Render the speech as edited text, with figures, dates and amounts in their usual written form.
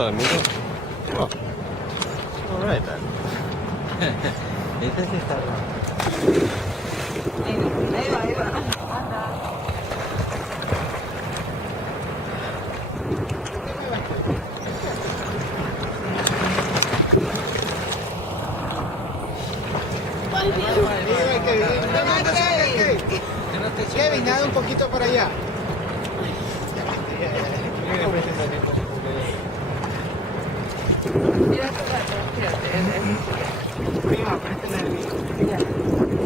Hola, amigo. Oh. All right then. Este sí está raro. Ahí va. Anda. Kevin, nada un poquito para allá. Mira tu gato, fíjate. Prima, préstale el mío.